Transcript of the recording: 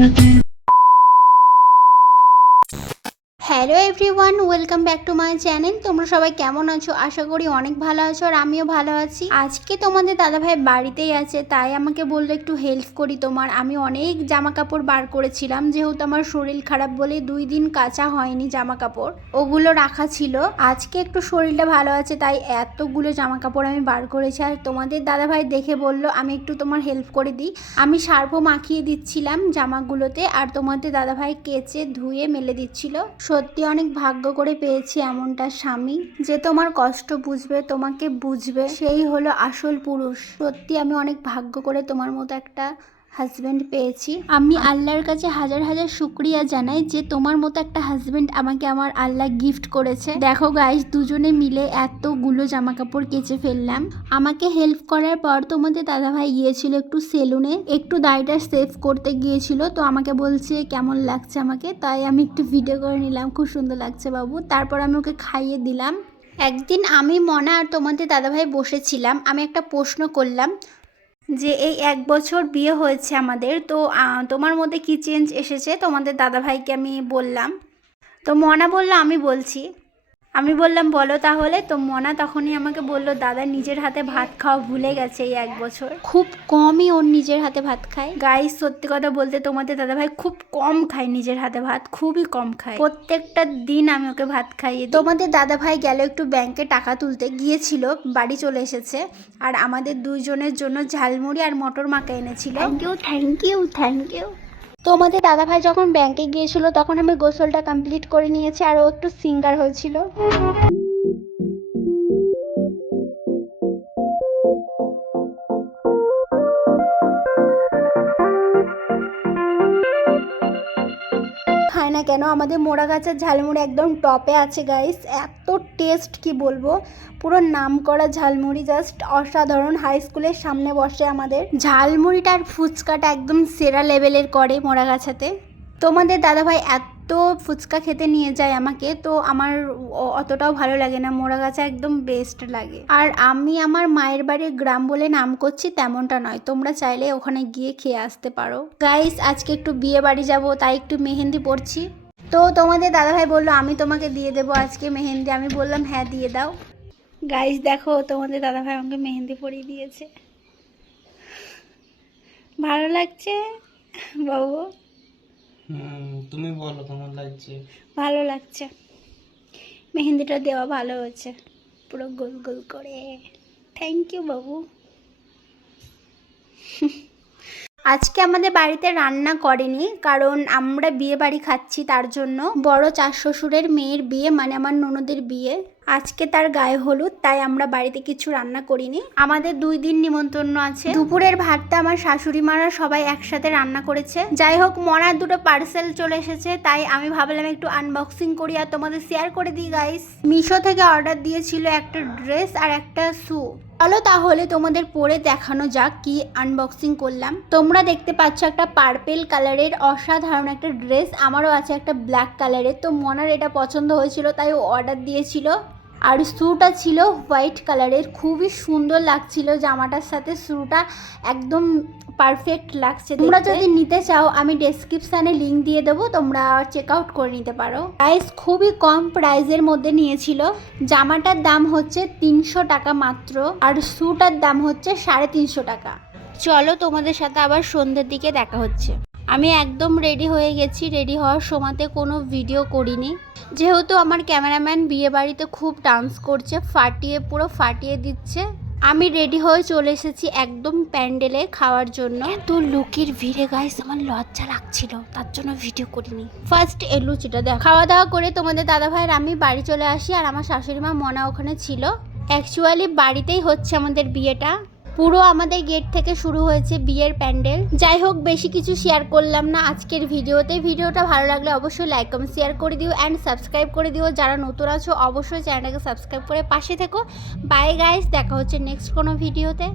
Thank you. Everyone welcome back to my channel তোমরা সবাই কেমন আছো? আশা করি অনেক ভালো আছো আর আমিও ভালো আছি। আজকে তোমাদের দাদাভাই বাড়িতেই আছে, তাই আমাকে বলল একটু হেল্প করি তোমার। আমি অনেক জামা কাপড় বার করেছিলাম, যেহেতু আমার শরীর খারাপ বলে দুই দিন কাঁচা হয়নি জামা কাপড় ওগুলো রাখা ছিল। আজকে একটু শরীরটা ভালো আছে, তাই এতগুলো জামা কাপড় আমি বার করেছি। আর তোমাদের দাদাভাই দেখে বলল, আমি একটু তোমার হেল্প করে দিই। আমি সার্ফও মাখিয়ে দিচ্ছিলাম জামাগুলোতে, আর তোমাদের দাদাভাই কেচে ধুয়ে মেলে দিচ্ছিল। সত্যি অনেক ভাগ্য করে পেয়েছি এমনটা, স্বামী। যে তোমার কষ্ট বুঝবে, তোমাকে বুঝবে, সেই হলো আসল পুরুষ। সত্যি আমি অনেক ভাগ্য করে তোমার মতো একটা হাজব্যান্ড পেয়েছি। আমি আল্লাহর কাছে হাজার হাজার শুক্রিয়া জানাই যে তোমার মতো একটা হাজব্যান্ড আমাকে আমার আল্লাহ গিফট করেছে। দেখো গাইস দুজনে মিলে এতগুলো জামা কাপড় কেচে ফেললাম। আমাকে হেল্প করার পর তোমাদের দাদাভাই গিয়েছিল একটু সেলুনে একটু দাড়িটা সেভ করতে গিয়েছিল। তো আমাকে বলছে, কেমন লাগছে আমাকে? তাই আমি একটু ভিডিও করে নিলাম, খুব সুন্দর লাগছে বাবু। তারপর আমি ওকে খাইয়ে দিলাম। একদিন আমি মনা আর তোমাদের দাদাভাই বসেছিলাম। আমি একটা প্রশ্ন করলাম যে এই এক বছর বিয়ে হয়েছে আমাদের, তো তোমার মধ্যে কি চেঞ্জ এসেছে? তোমাদের দাদাভাইকে আমি বললাম। তো মনা বলল, আমি বলছি। আমি বললাম বলো তাহলে। তো মনা তখনই আমাকে বলল দাদা নিজের হাতে ভাত খাওয়া ভুলে গেছে এই এক বছর। খুব কমই ওর নিজের হাতে ভাত খায়। গাইস সত্যি কথা বলতে তোমাদের দাদাভাই খুব কম খায় নিজের হাতে ভাত খুবই কম খায়। প্রত্যেকটা দিন আমি ওকে ভাত খাইয়ে। তোমাদের দাদাভাই গেল একটু ব্যাংকে টাকা তুলতে গিয়েছিল বাড়ি চলে এসেছে। আর আমাদের দুইজনের জন্য ঝালমুড়ি আর মটর মাখা এনেছিল। Thank you thank you thank you তোমাদের দাদাভাই যখন ব্যাংকে গিয়েছিল, তখন আমি গোসলটা কমপ্লিট করে নিয়েছি, আর ও একটু সিঙ্গার হয়েছিল। খায় না কেন? আমাদের মোড়া গাছের ঝালমুড়ি একদম টপে আছে গাইস এত টেস্ট কি বলব? পুরো নাম করা ঝালমুড়ি জাস্ট অসাধারণ। হাই স্কুলের সামনে বসে আমাদের। ঝালমুড়িটার ফুচকাটা একদম সেরা লেভেলের করে মোড়া গাছাতে। তোমাদের দাদাভাই এত ফুচকা খেতে নিয়ে যায় আমাকে, তো আমার অতটাও ভালো লাগে না মোড়া গাছা একদম বেস্ট লাগে। আর আমি আমার মায়ের বাড়ির গ্রাম বলে নাম করছি তেমনটা নয়, তোমরা চাইলে ওখানে গিয়ে খেয়ে আসতে পারো। গাইস আজকে একটু বিয়ে বাড়ি যাব, তাই একটু মেহেন্দি পড়ছি তো তোমাদের দাদাভাই বলল, আমি তোমাকে দিয়ে দেবো আজকে মেহেন্দি। আমি বললাম হ্যাঁ দিয়ে দাও। গাইস দেখো, তোমাদের দাদাভাই আমাকে মেহেন্দি পরিয়ে দিয়েছে। ভালো লাগছে? বাবু? তুমি বলো কেমন লাগছে? ভালো লাগছে। মেহেন্দিটা দেওয়া ভালো হয়েছে। পুরো গোল গোল করে। থ্যাংক ইউ বাবু। আজকে আমাদের বাড়িতে রান্না করেনি, কারণ আমরা বিয়ে বাড়ি খাচ্ছি তার জন্য। বড় চার শ্বশুরের মেয়ের বিয়ে মানে আমার ননদের বিয়ে। আজকে তার গায়ে হলুদ তাই আমরা বাড়িতে কিছু রান্না করিনি। আমাদের দুই দিন নিমন্ত্রণ আছে। দুপুরের ভাতটা আমার শাশুড়ি মারা সবাই একসাথে রান্না করেছে। যাই হোক মনার দুটো পার্সেল চলে এসেছে তাই আমি ভাবলাম একটু আনবক্সিং করি আর তোমাদের শেয়ার করে দিই গাইস মিশো থেকে অর্ডার দিয়েছিল একটা ড্রেস আর একটা শু চলো তাহলে তোমাদের পরে দেখানো যাক কি আনবক্সিং করলাম। তোমরা দেখতে পাচ্ছ একটা পার্পেল কালারের অসাধারণ একটা ড্রেস আমারও আছে একটা ব্ল্যাক কালারের তো মনার এটা পছন্দ হয়েছিল তাই ও অর্ডার দিয়েছিল। আর শ্যুটা ছিল হোয়াইট কালারের খুবই সুন্দর লাগছিল জামাটার সাথে। শ্যুটা একদম পারফেক্ট লাগছে তোমরা যদি নিতে চাও আমি ডেসক্রিপশানে লিঙ্ক দিয়ে দেবো তোমরা চেক আউট করে নিতে পারো। প্রাইস খুবই কম প্রাইসের মধ্যে নিয়েছিল। জামাটার দাম হচ্ছে তিনশো টাকা মাত্র আর শ্যুটার দাম হচ্ছে সাড়ে তিনশো টাকা। চলো তোমাদের সাথে আবার সন্ধ্যের দিকে দেখা হচ্ছে। আমি একদম রেডি হয়ে গেছি রেডি হওয়ার সময়তে কোনো ভিডিও করিনি। যেহেতু আমার ক্যামেরাম্যান বিয়ে বাড়িতে খুব ডান্স করছে ফাটিয়ে পুরো ফাটিয়ে দিচ্ছে। আমি রেডি হয়ে চলে এসেছি একদম প্যান্ডেলে খাওয়ার জন্য। তো লোকের ভিড়ে গাইস আমার লজ্জা লাগছিল তার জন্য ভিডিও করিনি। ফার্স্ট এই লুচিটা দেখ। খাওয়া দাওয়া করে তোমাদের দাদা ভাইয়ের আমি বাড়ি চলে আসি আর আমার শাশুড়ি মা মনা ওখানে ছিল। অ্যাকচুয়ালি বাড়িতেই হচ্ছে আমাদের বিয়েটা। পুরো আমাদের গেট থেকে শুরু হয়েছে বিয়ের প্যান্ডেল। যাই হোক, বেশি কিছু শেয়ার করলাম না আজকের ভিডিওতে। ভিডিওটা ভালো লাগলে অবশ্যই লাইক কম শেয়ার করে দিও অ্যান্ড সাবস্ক্রাইব করে দিও। যারা নতুন আছো, অবশ্যই চ্যানেলটাকে সাবস্ক্রাইব করে পাশে থেকো। বাই গাইস দেখা হচ্ছে নেক্সট কোনো ভিডিওতে